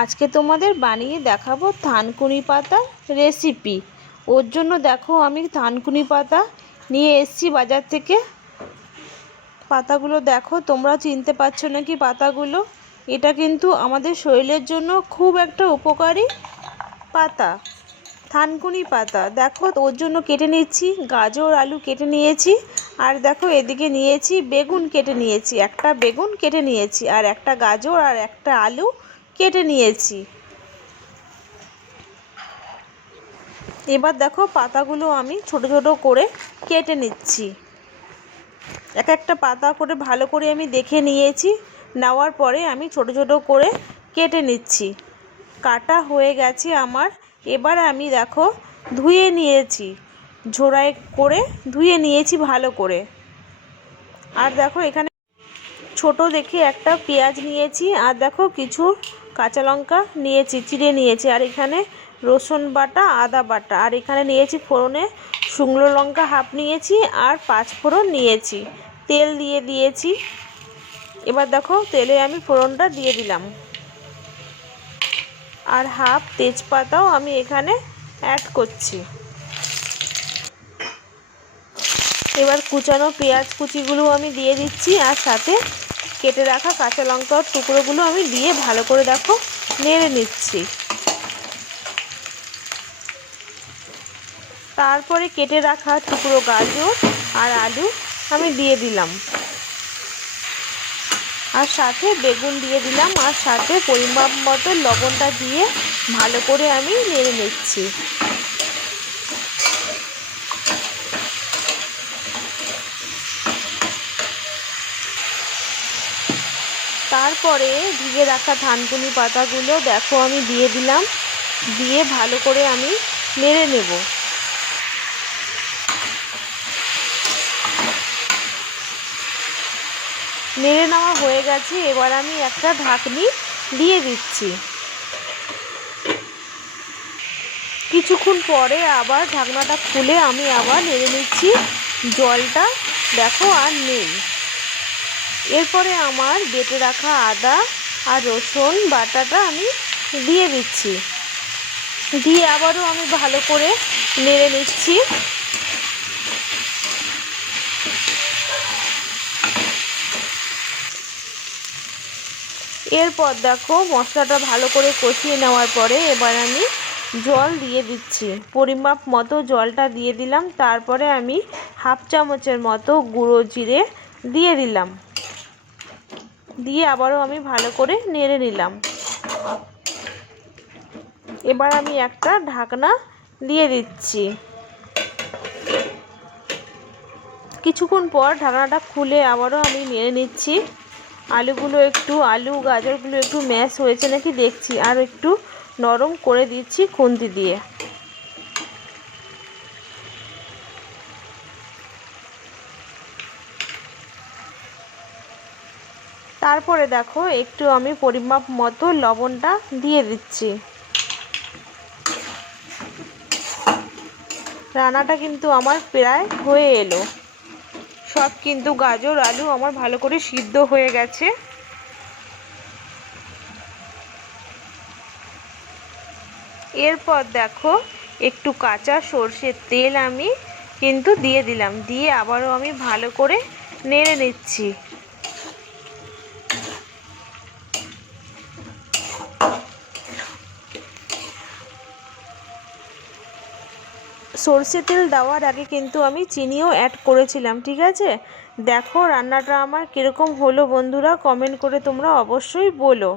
আজকে তোমাদের বানিয়ে দেখাবো থানকুনি পাতা রেসিপি ওর জন্য দেখো আমি থানকুনি পাতা নিয়ে এসেছি বাজার থেকে। পাতাগুলো দেখো, তোমরা চিনতে পারছ নাকি পাতাগুলো? এটা কিন্তু আমাদের শরীরের জন্য খুব একটা উপকারী পাতা, থানকুনি পাতা। দেখো, ওর জন্য কেটে নিচ্ছি গাজর, আলু কেটে নিয়েছি, আর দেখো এদিকে নিয়েছি, বেগুন কেটে নিয়েছি। একটা বেগুন কেটে নিয়েছি, আর একটা গাজর, আর একটা আলু কেটে নিয়েছি। এবার দেখো পাতাগুলো আমি ছোট ছোট করে কেটে নিচ্ছি। এক একটা পাতা করে ভালো করে আমি দেখে নিয়েছি। নেওয়ার পরে আমি ছোট ছোট করে কেটে নিচ্ছি। কাটা হয়ে গেছে আমার। এবার আমি দেখো ধুয়ে নিয়েছি। ঝোড়ায় করে ধুয়ে নিয়েছি ভালো করে। আর দেখো এখানে ছোট দেখে একটা পেঁয়াজ নিয়েছি। আর দেখো কিছু কাঁচা লঙ্কা নিয়েছি, চিড়ে নিয়েছি, আর এখানে রসুন বাটা, আদা বাটা। আর এখানে নিয়েছি ফোড়নে শুকনো লঙ্কা হাফ নিয়েছি আর পাঁচ ফোড়ন নিয়েছি। তেল দিয়ে দিয়েছি। এবার দেখো তেলে আমি ফোড়নটা দিয়ে দিলাম। আর হাফ তেজপাতাও আমি এখানে অ্যাড করছি। এবার কুচানো পেঁয়াজ কুচিগুলো আমি দিয়ে দিচ্ছি, আর সাথে কেটে রাখা কাঁচা লঙ্কার টুকরোগুলো আমি দিয়ে ভালো করে দেখো, নেড়ে নিচ্ছি। তারপরে কেটে রাখা টুকরো গাজর আর আলু আমি দিয়ে দিলাম। আর সাথে বেগুন দিয়ে দিলাম আর সাথে পরিমাপ মতো লবণটা দিয়ে ভালো করে আমি নেড়ে নিচ্ছি। তারপরে ভিজে রাখা ধানকুনি পাতাগুলো দেখো, আমি দিয়ে দিলাম। দিয়ে ভালো করে আমি নেড়ে নেব। নেড়ে নেওয়া হয়ে গেছে, এবার আমি একটা ঢাকনি দিয়ে দিচ্ছি। কিছুক্ষণ পরে আবার ঢাকনাটা খুলে আমি আবার নেড়ে নিচ্ছি। জলটা দেখো আর নেই। এরপরে আমার বেটে রাখা আদা আর রসুন বাটাটা আমি দিয়ে দিচ্ছি। দিয়ে আবারও আমি ভালো করে নেড়ে নিচ্ছি। এরপর দেখো মশলাটা ভালো করে কষিয়ে নেওয়ার পরে এবার আমি জল দিয়ে দিচ্ছি। পরিমাপ মতো জলটা দিয়ে দিলাম, তারপরে আমি হাফ চামচের মতো গুঁড়ো জিরে দিয়ে দিলাম। দিয়ে আবারও আমি ভালো করে নেড়ে নিলাম। এবার আমি একটা ঢাকনা দিয়ে দিচ্ছি। কিছুক্ষণ পর ঢাকনাটা খুলে আবারও আমি নেড়ে নিচ্ছি। আলুগুলো একটু, আলু, গাজরগুলো একটু ম্যাশ হয়েছে নাকি দেখছি। আর একটু নরম করে দিচ্ছি খুন্তি দিয়ে। তারপরে দেখো একটু আমি পরিমাপ মতো লবণটা দিয়ে দিচ্ছি। রান্নাটা কিন্তু আমার প্রায় হয়ে এলো। সব কিন্তু গাজর, আলু আমার ভালো করে সিদ্ধ হয়ে গেছে। এরপর দেখো একটু কাঁচা সর্ষের তেল আমি কিন্তু দিয়ে দিলাম। দিয়ে আবারও আমি ভালো করে নেড়ে নিচ্ছি। সর্ষে তেল দেওয়ার আগে কিন্তু আমি চিনিও অ্যাড করেছিলাম, ঠিক আছে? দেখো রান্নাটা আমার কীরকম হলো বন্ধুরা কমেন্ট করে তোমরা অবশ্যই বলো।